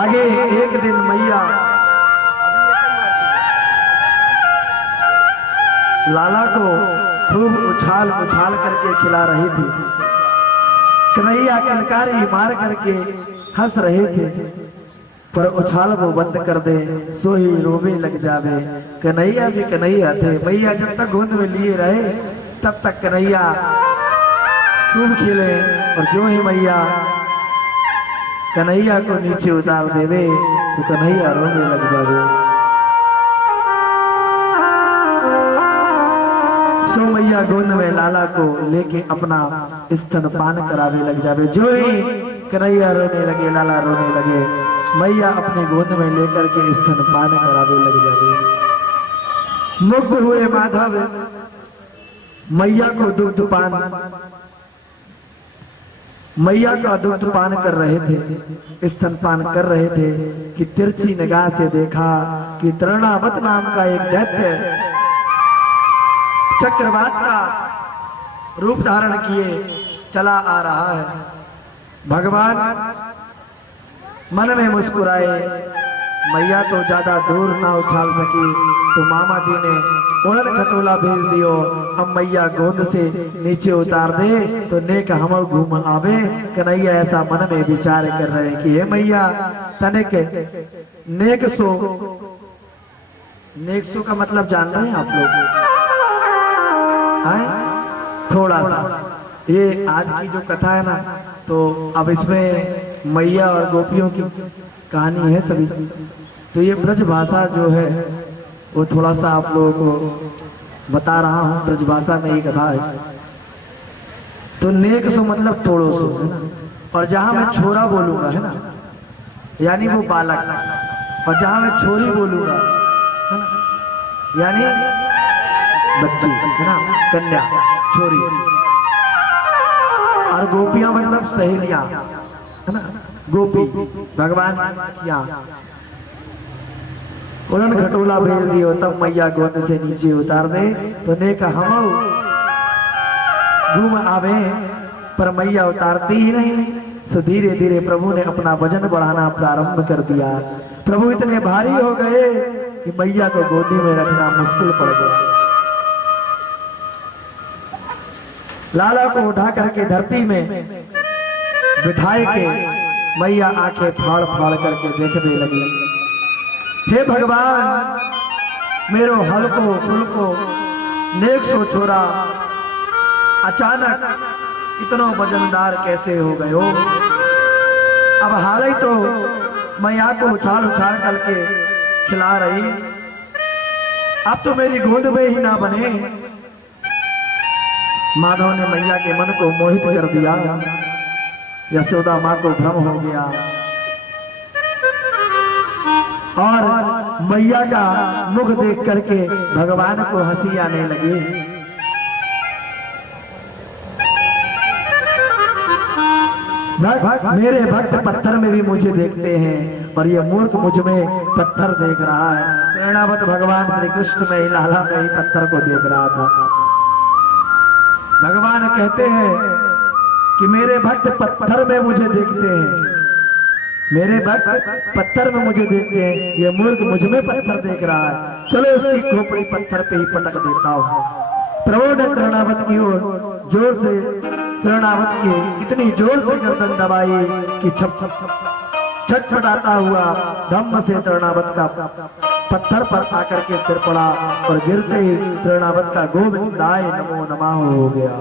आगे एक दिन मैया लाला को खूब उछाल उछाल करके खिला रही थी। कन्हैया किलकारी मार करके हंस रहे थे, पर उछाल वो बंद कर दे सो ही रोवे लग जावे। कन्हैया भी कन्हैया थे। मैया जब तक गोद में लिए रहे तब तक कन्हैया खूब खेले, और जो ही मैया कन्हैया को नीचे उतार देवे तो कन्हैया रोने लग जावे। सो मैया गोद में लाला को लेके अपना स्तनपान करावे लग जावे। जो ही कन्हैया रोने लगे, लाला रोने लगे, मैया अपने गोद में लेकर के स्तनपान करावे लग जावे। मुग्ध हुए माधव मैया को मैया का दुग्धपान कर रहे थे, स्तनपान कर रहे थे कि तिरछी निगाह से देखा कि तृणावत नाम का एक दैत्य चक्रवात का रूप धारण किए चला आ रहा है। भगवान मन में मुस्कुराए। मैया तो ज्यादा दूर ना उछाल सकी तो मामा जी ने उड़न खटोला भेज दियो। अब मैया गोद से नीचे उतार दे तो नेक हम घूम आवे। कन्हैया ऐसा मन में विचार कर रहे कि हे मैया तनिक नेक सो का मतलब जान रहे हैं आप लोग? थोड़ा सा ये आज की जो कथा है ना, तो अब इसमें मैया और गोपियों की कहानी है सभी। तो ये ब्रज भाषा जो है वो थोड़ा सा आप लोगों को बता रहा हूँ। ब्रज भाषा में ये कथा है। तो नेक सो मतलब थोड़ो सो है ना, और जहां मैं छोरा बोलूंगा है ना, यानी वो बालक, और जहां मैं छोरी बोलूंगा है ना, यानी बच्ची है ना, कन्या, छोरी। और गोपियां मतलब सहेलियां है ना, गोपी भगवान किया। उड़न खटोला भेज दियो तब मैया गोद से नीचे उतार दे तो नेक हम घूम आवे। पर मैया उतारती ही नहीं। सो धीरे धीरे प्रभु ने अपना वजन बढ़ाना प्रारंभ कर दिया। प्रभु इतने भारी हो गए कि मैया को गोदी में रखना मुश्किल पड़ गया। लाला को उठा करके धरती में बिठाए के मैया आंखें फाड़ फाड़ करके देखने लगी। हे भगवान, मेरो हल को फूल को नेक सो छोरा अचानक इतना वजनदार कैसे हो गए हो? अब हाल ही तो मैया को उछाल उछाल करके खिला रही, अब तो मेरी गोद में ही ना बने। माधव ने मैया के मन को मोहित कर दिया। यशोदा माँ को भ्रम हो गया और मैया का मुख देख करके भगवान को हंसी आने लगी। मेरे भक्त पत्थर में भी मुझे देखते हैं और ये मूर्ख मुझ में पत्थर देख रहा है। प्रेरणावत भगवान श्री कृष्ण में ही लाला में ही पत्थर को देख रहा था। भगवान कहते हैं कि मेरे भक्त पत्थर में मुझे देखते हैं, मेरे भक्त पत्थर में मुझे देखते हैं, ये मूर्ख मुझ में पत्थर देख रहा है। चलो इसकी खोपड़ी पत्थर पे ही पटक देता हूँ। प्रभु ने तृणावत की ओर जोर से, तृणावत की इतनी जोर से गर्दन दबाई कि छटपटाता हुआ धम्म से तृणावत का पत्थर पर आकर के सिर पड़ा और गिरते ही तृणावत का गोविंदाय नमो नमः हो गया।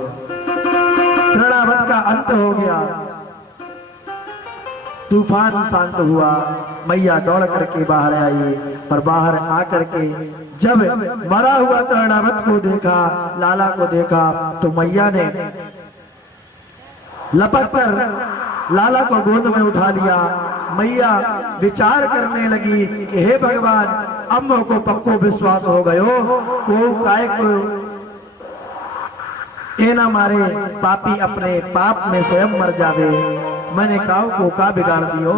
तृणावत का अंत हो गया। तूफान शांत हुआ। मैया दौड़ करके बाहर आई और बाहर आकर के जब मरा हुआ तृणावत को देखा, लाला को देखा, तो मैया ने लपक कर लाला को गोद में उठा लिया। मैया विचार करने लगी कि हे भगवान, अब को पक्को विश्वास हो गयो को काय को ए ना मारे, पापी अपने पाप में स्वयं मर जावे। मैंने काऊ को का बिगाड़ दियो,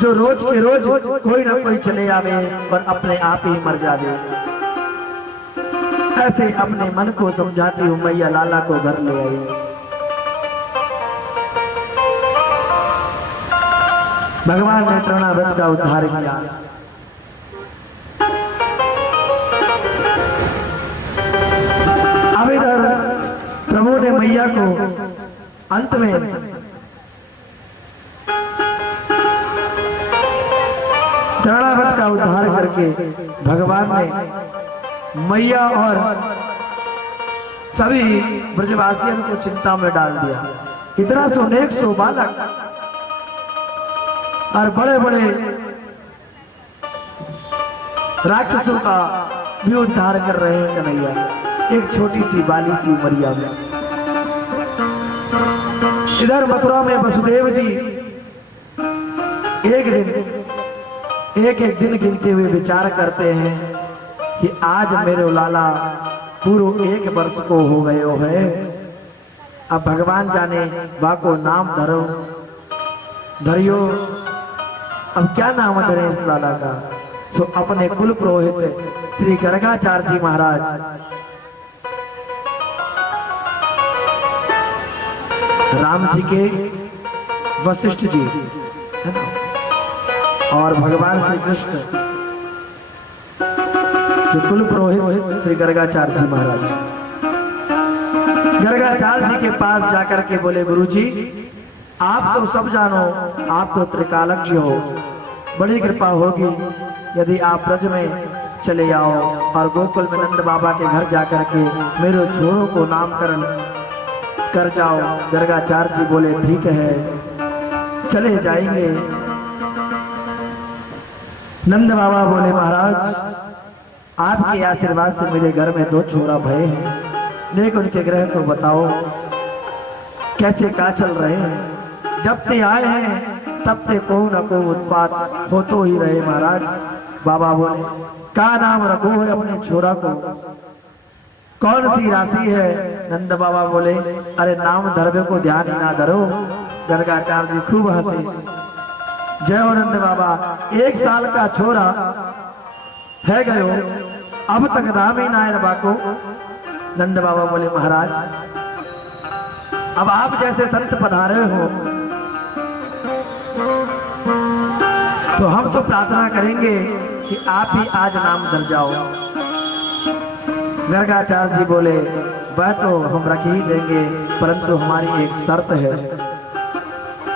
जो रोज के रोज कोई ना कोई चले आवे और अपने आप ही मर जावे। ऐसे अपने मन को समझाती हूँ मैया लाला को घर ले आई। भगवान ने तृणाव्रत का उद्धार किया। अब इधर प्रभु ने मैया को अंत में तृणाव्रत का उद्धार करके भगवान ने मैया और सभी ब्रजवासियों को चिंता में डाल दिया। इतना सो नेक सो बालक और बड़े बड़े राक्षसों का भी उद्धार कर रहे हैं कन्हैया, एक छोटी सी बाली सी उमरिया में। इधर मथुरा में वसुदेव जी एक दिन गिनते हुए विचार करते हैं कि आज मेरे लाला पूर्व 1 वर्ष को हो गयो है। अब भगवान जाने बाको नाम धरियो, अब क्या नाम धरे इस लाला का। सो अपने कुल पुरोहित श्री गर्गाचार्य जी महाराज राम जी के वशिष्ठ जी है ना, और भगवान श्री कृष्ण जो कुल पुरोहित श्री गर्गाचार्य जी महाराज, गर्गाचार्य जी के पास जाकर के बोले, गुरुजी आप तो सब जानो, आप तो त्रिकालज्ञ हो, बड़ी कृपा होगी यदि आप ब्रज में चले आओ और गोकुल में नंद बाबा के घर जाकर के मेरे छोरों को नामकरण कर जाओ। गर्गाचार्य जी बोले ठीक है, चले जाएंगे। नंद बाबा बोले, महाराज आपके आशीर्वाद से मेरे घर में 2 छोरा भये हैं, लेकिन उनके ग्रह को बताओ कैसे क्या चल रहे हैं। जब ते आए हैं तब ते को न को उत्पात हो तो ही रहे महाराज। बाबा बोले, क्या नाम रखो है अपने छोरा को, कौन सी राशि है। नंद बाबा बोले, अरे नाम धर्म को ध्यान ही ना धरो। गर्गाचार्य जी खूब हंसे। जय हो नंद बाबा, 1 साल का छोरा है गयो, अब तक नाम ही ना बाको। नंद बाबा बोले, महाराज अब आप जैसे संत पधारे हो तो हम तो प्रार्थना करेंगे कि आप ही आज नाम धर जाओ। गर्गाचार्य जी बोले, वह तो हम रख ही देंगे, परंतु हमारी एक शर्त है।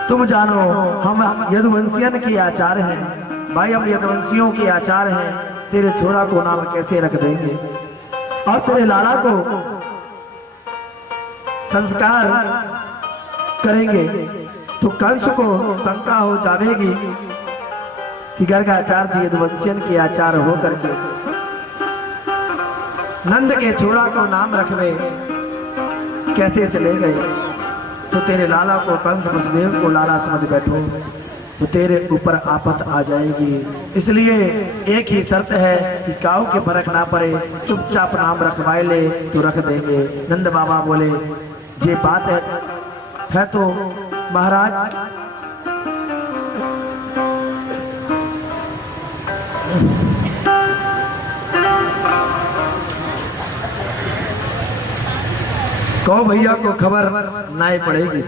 तुम जानो हम यदुवंशियन के आचार्य हैं, भाई हम यदुवंशियों के आचार्य हैं, तेरे छोरा को नाम कैसे रख देंगे और तेरे लाला को संस्कार करेंगे तो कंस को शंका हो जाएगी कि गर्गाचार्य जी यदुवंशियन के आचार्य होकर के नंद के छोरा को नाम रखवे कैसे चले गए। तो तेरे लाला को कंस वसुदेव को लाला समझ बैठो तो तेरे ऊपर आफत आ जाएगी। इसलिए एक ही शर्त है कि काऊ के फर्क ना पड़े, चुपचाप नाम रखवाए ले तो रख देंगे। नंद बाबा बोले, ये बात है तो महाराज कहो भैया को खबर नहीं पड़ेगी,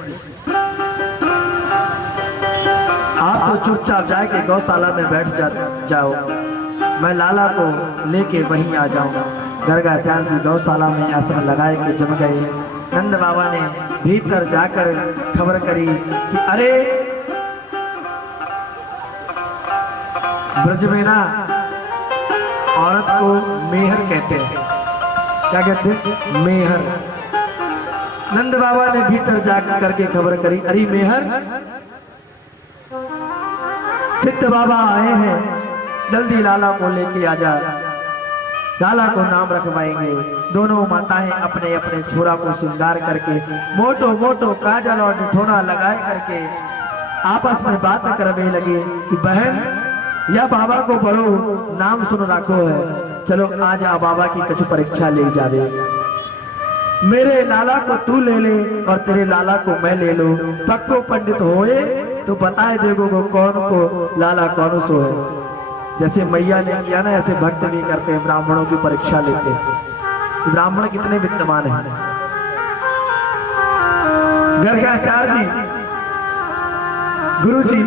आप तो चुपचाप जाके गौशाला में बैठ जाओ, मैं लाला को लेके वहीं आ जाऊंगा। गर्गाचार्य जी गौशाला में आसन लगाए के जम गए। नंद बाबा ने भीतर जाकर खबर करी कि अरे ब्रज में ना औरत को मेहर कहते हैं। क्या कहते हैं? मेहर। नंद बाबा ने भीतर जाकर करके खबर करी, अरे मेहर सिद्ध बाबा आए हैं, जल्दी लाला को लेके आ जा, लाला को नाम रखवाएंगे। दोनों माताएं अपने अपने छोरा को श्रृंगार करके मोटो मोटो काजल और ठिठोना लगाए करके आपस में बात करने लगे कि बहन या बाबा को बड़ो नाम सुन रखो है, चलो आज आ बाबा की कुछ परीक्षा ले जा दे। मेरे लाला को तू ले ले और तेरे लाला को मैं ले लो, पक्को पंडित होए तो बताए देखो कौन को लाला कौन सो है। जैसे मैया ने किया ना, ऐसे भक्त भी करते हैं, ब्राह्मणों की परीक्षा लेते हैं। ब्राह्मण कितने विद्यमान हैं। गर्गाचार्य जी गुरु जी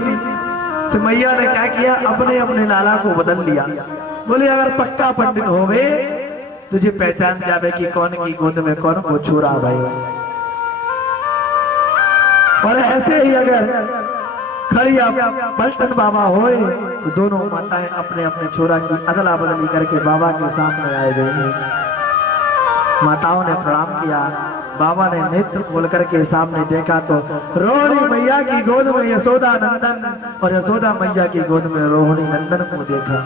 तो मैया ने क्या किया, अपने अपने लाला को बदल लिया। बोले अगर पक्का पंडित होवे तुझे पहचान जावे कि कौन की गोद में कौन को छुरा भाई। और ऐसे ही अगर खड़िया पलटन बाबा होए तो दोनों माताएं अपने अपने छोरा की अदला बदली करके बाबा के सामने आए गई। माताओं ने प्रणाम किया। बाबा ने नेत्र खोल करके सामने देखा तो रोहिणी मैया की गोद में यशोदा नंदन और यशोदा मैया की गोद में रोहिणी नंदन को देखा।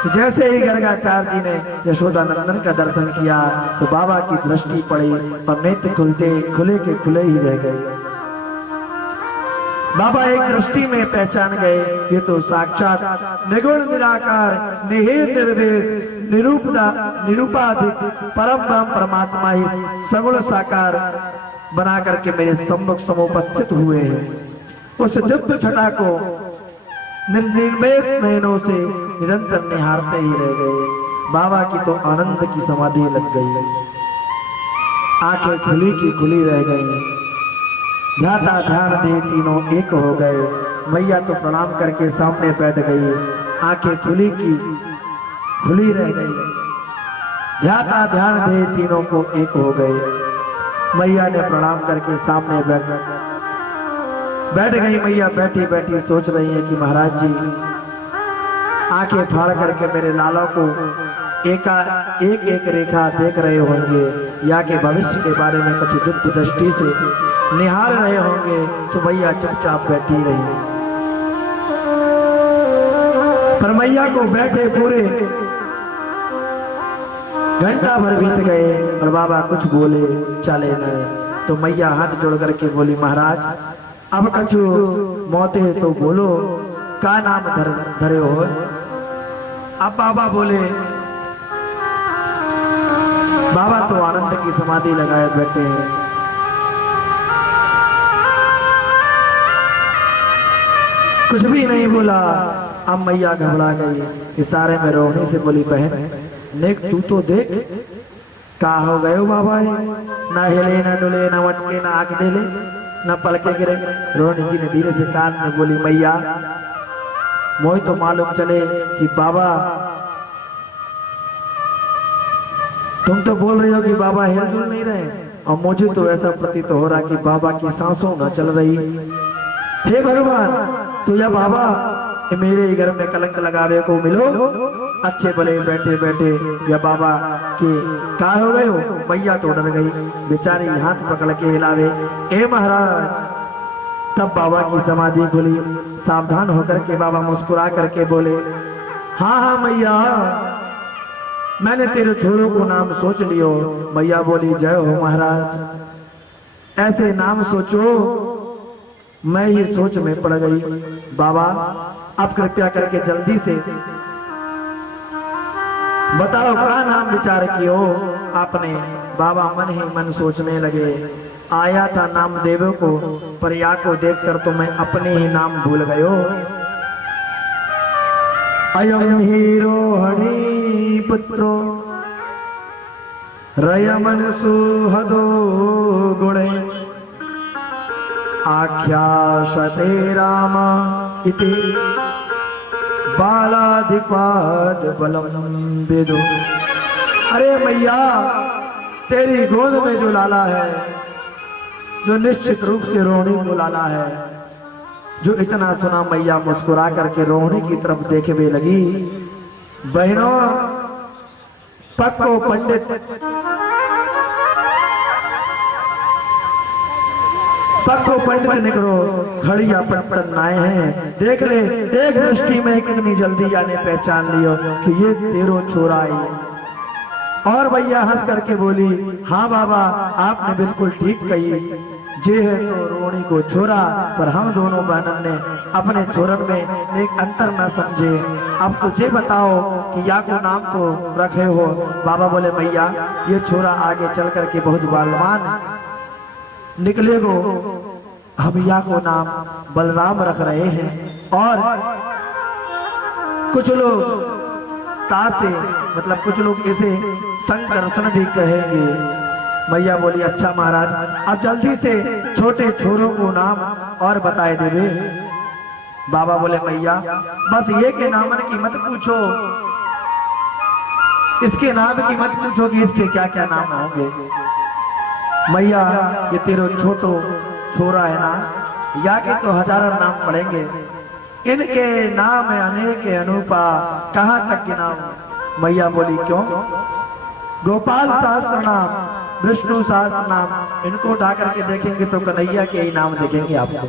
तो जैसे ही गर्गाचार्य जी ने यशोदा नंदन का दर्शन किया तो बाबा की दृष्टि पड़ी और नेत्र खुले के खुले ही रह गए। बाबा एक दृष्टि में पहचान गए, ये तो साक्षात निगुण निराकार निहित निर्देश निरूपाधिक परम परमात्मा ही सगुण साकार बना करके मेरे सम्मुख समुपस्थित हुए हैं। उस दिव्य छटा को निर्निमेष नयनों से निरंतर निहारते ही रह गए। बाबा की तो आनंद की समाधि लग गई, आंखें खुली की खुली रह गई। ध्याता ध्यान दे तीनों एक हो गए। मैया तो प्रणाम करके सामने बैठ गई, आंखें खुली की खुली रह गई। ध्याता ध्यान दे तीनों को एक हो गए। मैया ने प्रणाम करके सामने बैठ गई। मैया बैठी बैठी सोच रही है कि महाराज जी आंखें फाड़ करके मेरे लाला को एक एक रेखा देख रहे होंगे या के भविष्य के बारे में कुछ दिव्य दृष्टि से निहार रहे होंगे। तो मैया चुपचाप बैठी रही। पर मैया को बैठे पूरे घंटा भर बीत गए और बाबा कुछ बोले चले गए। तो मैया हाथ जोड़ करके बोली, महाराज अब कछु मौते तो बोलो, का नाम धरे हो। अब बाबा बोले, बाबा तो आनंद की समाधि लगाए बैठे हैं। कुछ भी नहीं बोला। अब मैया घबरा गई। इशारे में रोहिणी से बोली, बहन नेक तू तो देख का हो गए हो बाबा, ना हिले ना डुले ना मटके ना आंख डेले ना पलके गिरे। रोहिणी जी ने धीरे से कान में बोली, मैया मोहि तो मालूम चले कि बाबा, तुम तो बोल रही हो कि बाबा हिलडुल नहीं रहे और मुझे तो ऐसा प्रतीत हो रहा कि बाबा की सांसों न चल रही। हे भगवान, तो या बाबा मेरे ही घर में कलंक लगावे को मिलो। अच्छे भले बैठे बैठे या बाबा के का हो गए हो। मैया तो डर गई, बेचारी हाथ पकड़ के हिलावे, ए महाराज। तब बाबा की समाधि खुली। सावधान होकर के बाबा मुस्कुरा करके बोले, हाँ हाँ मैया, मैंने तेरे छोरों को नाम सोच लियो। मैया बोली, जय हो महाराज, ऐसे नाम सोचो। मैं ही सोच में पड़ गई। बाबा आप कृपया करके जल्दी से बताओ क्या नाम विचार कियो आपने। बाबा मन ही मन सोचने लगे। आया था नाम देवों को, पर या को देखकर तो मैं अपने ही नाम भूल गयो। अयम ही रोहिणी पुत्रो रयमन सुहदो गुणे आख्यासते राम इति बालाधिपाद बलम वेदो। अरे मैया, तेरी गोद में जो लाला है, जो निश्चित रूप से रोहिणी को लाला है, जो इतना सुना मैया मुस्कुरा करके रोहिणी की तरफ देखने लगी। बहनों, पक्को पंडित निकलो, खड़िया पटपट नाए हैं। देख ले, एक दृष्टि में कितनी जल्दी आने पहचान लियो कि ये तेरो छोरा है। और भैया हंस करके बोली, हाँ बाबा आपने बिल्कुल ठीक कही। जे है तो रोहिणी को छोरा, पर हम दोनों बहनों ने अपने छोरन में एक अंतर न समझे। अब तुझे बताओ कि या को नाम तो रखे हो। बाबा बोले, भैया ये छोरा आगे चल करके बहुत बलवान निकलेगो। हम या को नाम बलराम रख रहे हैं। और कुछ लोग तासे मतलब कुछ लोग इसे संकर्षण भी कहेंगे। मैया बोली, अच्छा महाराज, अब जल्दी से छोटे छोरों को नाम और बताए देवे। बाबा बोले मैया बस ये के नामन की मत पूछो, इसके नाम की मत पूछो कि इसके क्या क्या नाम होंगे। मैया ये तेरो छोटो छोरा है ना, या के तो हजारों नाम पड़ेंगे, इनके नाम है अनेक अनूपा, कहाँ तक गिनाऊं। मैया बोली क्यों? गोपाल सहस्त्र नाम, विष्णु सहस्त्र नाम, इनको उठा करके देखेंगे तो कन्हैया के ही नाम देखेंगे आपको।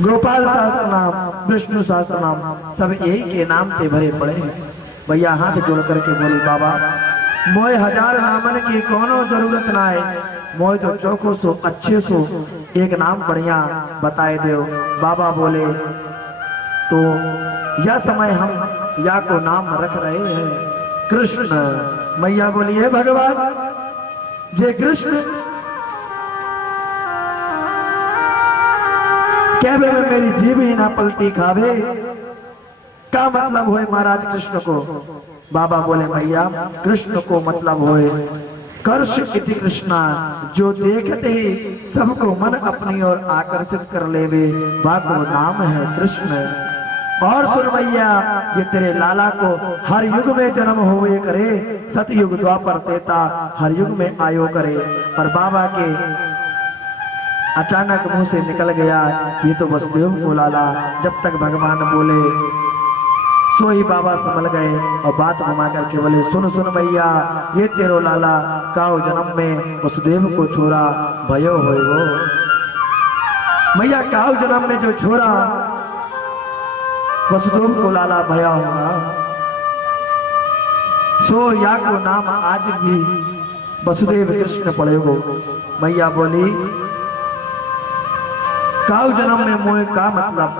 गोपाल सहस्त्र नाम, विष्णु सहस्त्र नाम, सब यही के नाम पे भरे पड़े हैं। भैया हाथ जोड़ करके बोले बाबा मोए हजार नामन की कोनो जरूरत ना है, मोए तो चौको सो अच्छे सो एक नाम बढ़िया बताए दो। बाबा बोले तो यह समय हम या को नाम रख रहे हैं कृष्ण। मैया बोली है भगवान जे कृष्ण क्या में मेरी जीव ही ना पलटी खावे, क्या मतलब होए महाराज कृष्ण को? बाबा बोले मैया कृष्ण को मतलब होए कर्ष इति कृष्णा, जो देखते ही सबको मन अपनी ओर आकर्षित कर लेवे, बाको नाम है कृष्ण। और सुन मैया ये तेरे लाला को हर युग में जन्म होवे करे, सतयुग द्वापर तेता हर युग में आयो करे। और बाबा के अचानक मुंह से निकल गया ये तो वसुदेव को लाला। जब तक भगवान बोले सो ही बाबा संभल गए और बात घुमा करके बोले सुन सुन मैया ये तेरो लाला काओ जन्म में वसुदेव को छोरा भयो होए वो। मैया काओ जन्म में जो छोरा वसुदेव को लाला भया होगा, सो या को नाम आज भी वसुदेव कृष्ण पड़ेगो। मैया बोली काउ जन्म में मोए का मतलब,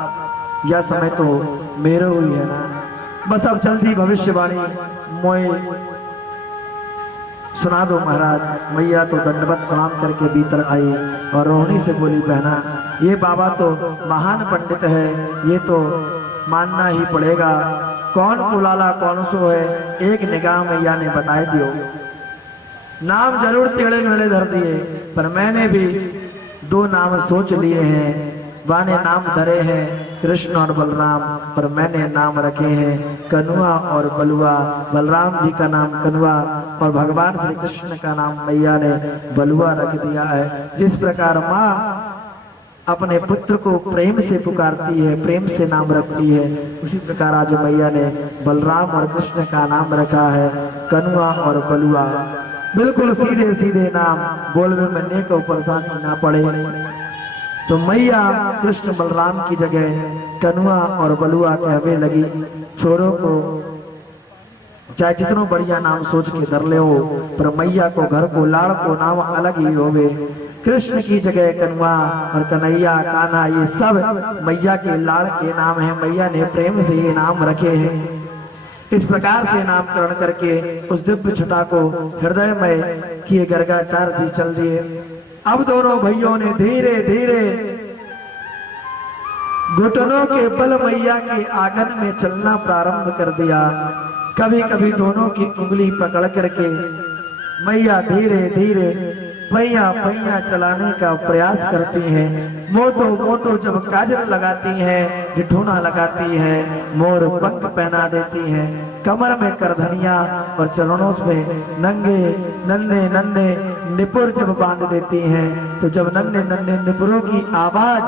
यह समय तो मेरे हुई है ना, बस अब जल्दी भविष्यवाणी मोए सुना दो महाराज। मैया तो दंडवत प्रणाम करके भीतर आई और रोहिणी से बोली बहना ये बाबा तो महान पंडित है, ये तो मानना ही पड़ेगा, कौन उलाला कौन सो है एक निगाह मैया ने बताए दियो। नाम जरूर टेढ़े मेढ़े धर दिए पर मैंने भी दो नाम सोच लिए हैं, वाने नाम धरे हैं कृष्ण और बलराम, पर मैंने नाम रखे हैं कनुआ और बलुआ। बलराम जी का नाम कनुआ और भगवान श्री कृष्ण का नाम मैया ने बलुआ रख दिया है। जिस प्रकार माँ अपने पुत्र को प्रेम से पुकारती है, प्रेम से नाम रखती है, उसी प्रकार आज मैया ने बलराम और कृष्ण का नाम रखा है कनुआ और बलुआ। बिल्कुल सीधे सीधे नाम बोलने में नेक को परेशानी ना पड़े। तो मैया कृष्ण बलराम की जगह कनुआ और बलुआ कहने लगी। छोरों को चाहे जितनों बढ़िया नाम सोच के धर ले हो, पर मैया को घर को लाड़ को नाम अलग ही होवे। कृष्ण की जगह कनुआ और कन्हैया कान्हा ये सब मैया के लाड़ के नाम है, मैया ने प्रेम से ये नाम रखे हैं। इस प्रकार से नामकरण करके उस दिव्य छटा को हृदय में किए गर्गाचार्य जी चल दिए। अब दोनों भाइयों ने धीरे धीरे घुटनों के बल मैया के आंगन में चलना प्रारंभ कर दिया। कभी कभी दोनों की उंगली पकड़ करके मैया धीरे धीरे पैया पैया चलाने का प्रयास करती हैं। मोटो मोटो जब काजल लगाती हैं, ठिठुना लगाती हैं, मोर पंख पहना देती हैं, कमर में करधनिया और चरणों में नंगे नन्हे नन्हे निपुर जब बांध देती हैं, तो जब नन्हे नन्हे निपुरों की आवाज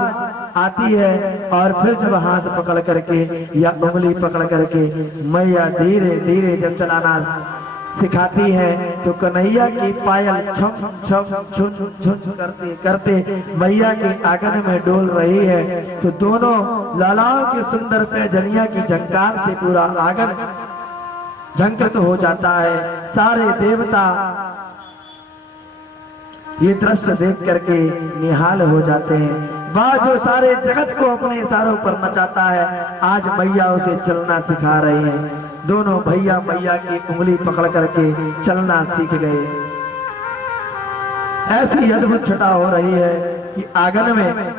आती है और फिर जब हाथ पकड़ करके या उंगली पकड़ करके मैया धीरे धीरे जब चलाना सिखाती है, तो कन्हैया की पायल छम छम छुन छुन करते करते मैया के आंगन में डोल रही है। तो दोनों लालाओं की सुंदर पैजनिया की झंकार से पूरा आंगन झंकृत हो जाता है। सारे देवता ये दृश्य देख करके निहाल हो जाते हैं। वह जो सारे जगत को अपने इशारों पर नचाता है, आज मैया उसे चलना सिखा रहे हैं। दोनों भैया मैया की उंगली पकड़ करके चलना सीख गए। ऐसी अद्भुत छटा हो रही है कि आंगन में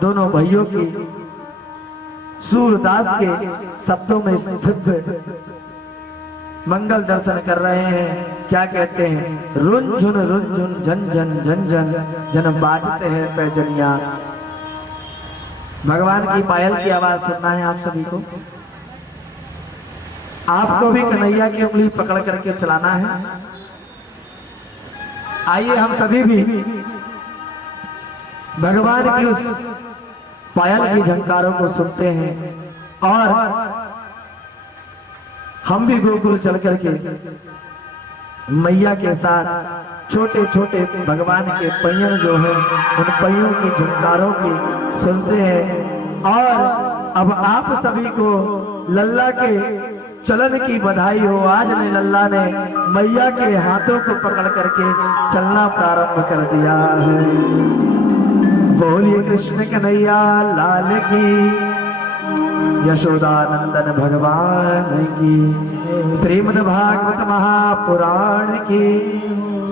दोनों भाइयों की सूरदास के शब्दों में स्थित मंगल दर्शन कर रहे हैं। क्या कहते हैं? रुंझुन रुंझुन झन झन झन झन जन बाजते हैं पैजनिया। भगवान की पायल की आवाज सुनना है आप सभी को। आपको भी कन्हैया की उंगली पकड़ करके चलाना है। आइए हम सभी भी भगवान की उस पायल की झंकारों को सुनते हैं और हम भी गोकुल चल करके मैया के साथ छोटे छोटे भगवान के पैयन जो है उन पैयों की झंकारों की सुनते हैं। और अब आप सभी को लल्ला के चलन की बधाई हो। आज ने लल्ला ने मैया के हाथों को पकड़ करके चलना प्रारंभ कर दिया है। बोलिए कृष्ण कन्हैया लाल की, यशोदानंदन भगवान की, श्रीमद् भागवत महापुराण की,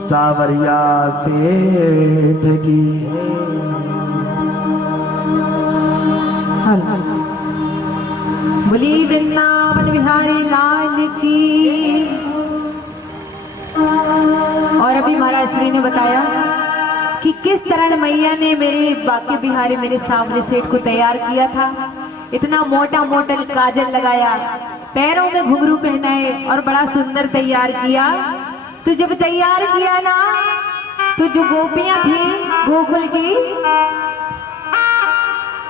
सावरिया सेठ की। बोली वृंदावन बिहारी लाल की। और अभी महाराज श्री ने बताया कि किस तरह मैया ने मेरे बाके बिहारी मेरे सावरे सेठ को तैयार किया था। इतना मोटा मोटा काजल लगाया, पैरों में घुंघरू पहनाए और बड़ा सुंदर तैयार किया। तो जब तैयार किया ना तो जो गोपियां थी गोकुल की,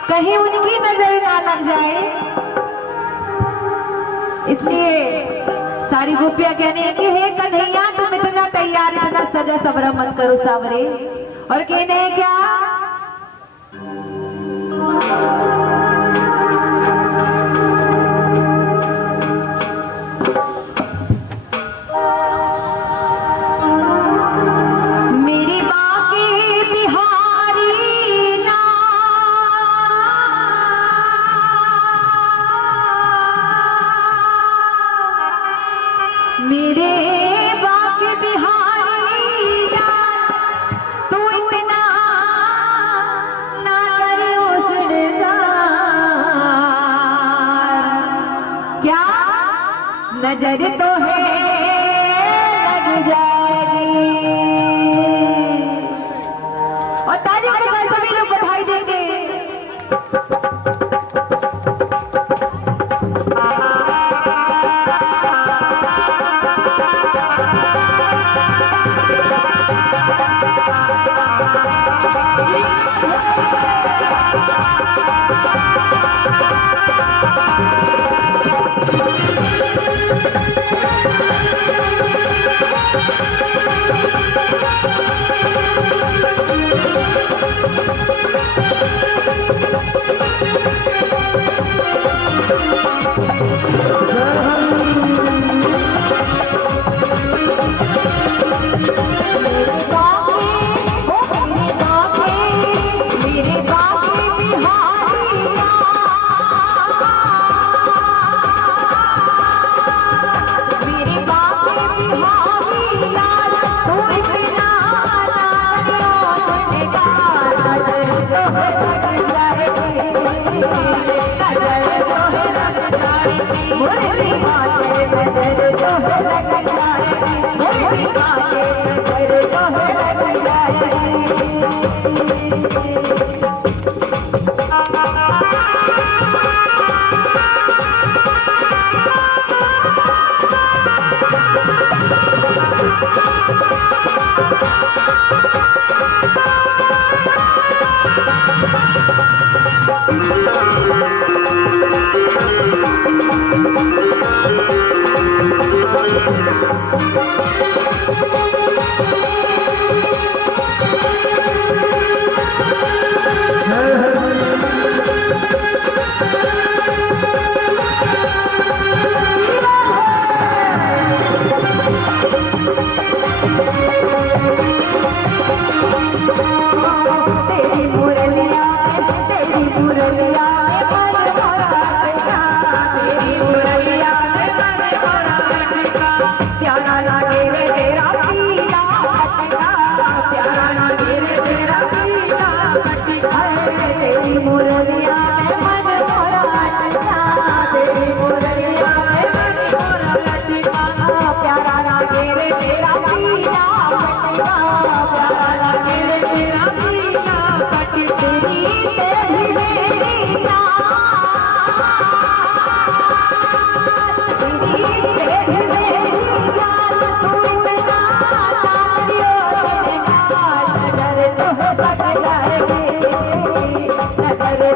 कहीं उनकी नजर ना लग जाए, इसलिए सारी गोपियां कहने हैं कि हे कन्हैया तुम इतना तैयार इतना सजा सबरा मत करो सावरे। और कहने हैं क्या, नजर तो है लग जाएगी। और ताली के साथ सभी लोग बधाई देंगे।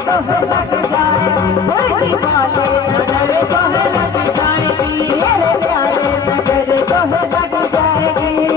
तो लग जाए मुर्गी वाले नजर तो लग जाएगी मेरे प्यारे नजर तो लग जाएगी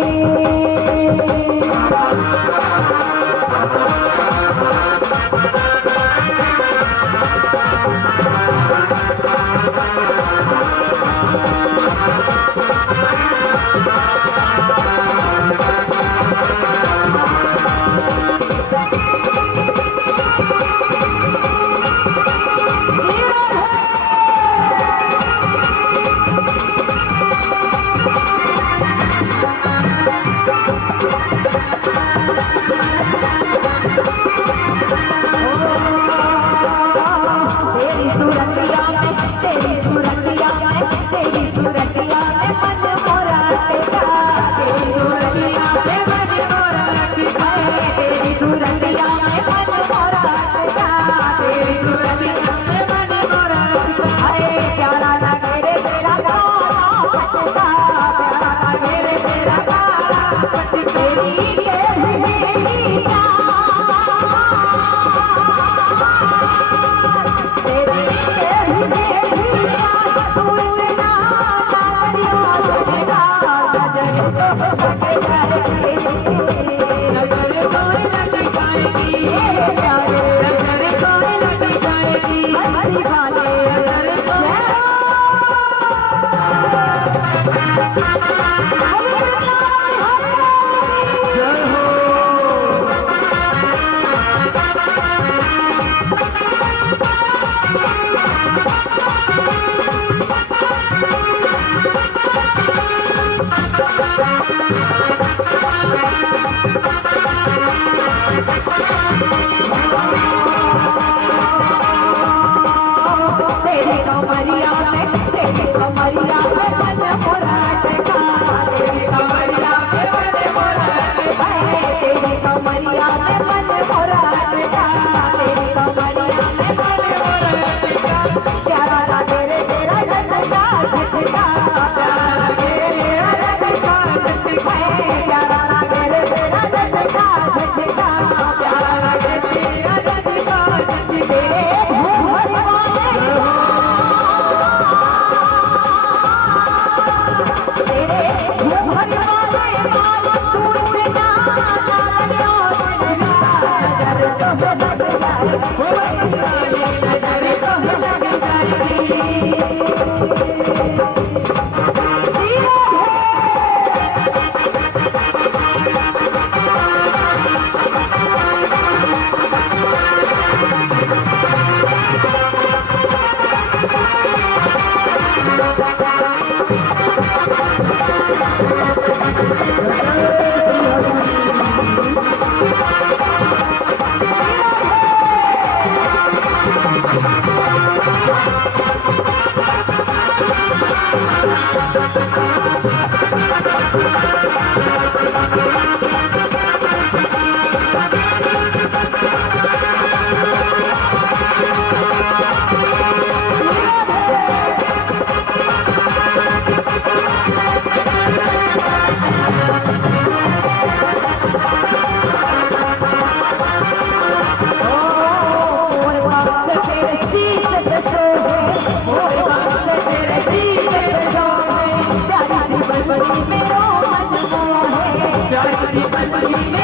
प्यारी बचपन में